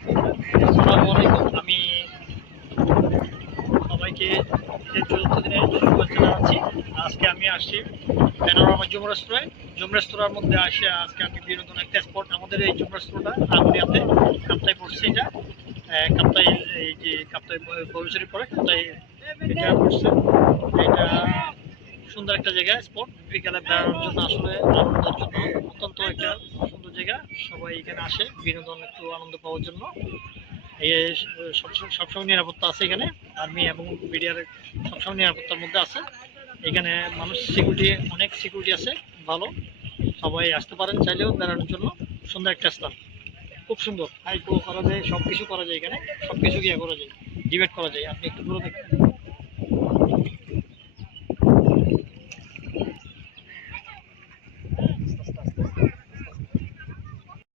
আসসালামু আলাইকুম। আমি সবাইকে ঈদের চতুর্থ দিনের শুভেচ্ছা জানাচ্ছি। আজকে আমি আসছি প্যানোরামা জুম রেস্তোরাঁয় জুম রেস্তোরাঁর মধ্যে আসে আজকে আমি বিনোদন একটা স্পট আমাদের এই জুম রেস্তোরাঁটা আগুনিয়াতে, কাপ্তাই পড়ছে এটা। কাপ্তাই, এই যে কাপ্তাই বরিশারি পরে কাপ্তাই এটা পড়ছে। এটা সুন্দর একটা জায়গা স্পট বিকালে বেড়ানোর জন্য আসলে আনন্দের জন্য জায়গা, সবাই এখানে আসে, বিনোদন একটু আনন্দ পাওয়ার জন্য। এই সবসময় নিরাপত্তা আছে এখানে, আর্মি এবং বিডিআর সবসময় নিরাপত্তার মধ্যে আছে। এখানে মানুষ সিকিউরিটি অনেক সিকিউরিটি আছে, ভালো। সবাই আসতে পারেন, চাইলেও বেড়ানোর জন্য। সুন্দর একটা স্থান। খুব সুন্দর। হাইকো করা যায় সব কিছু করা যায় এখানে। সব কিছু করা যায় ডিবেট করা যায়। আপনি একটু ঘুরে দেখেন।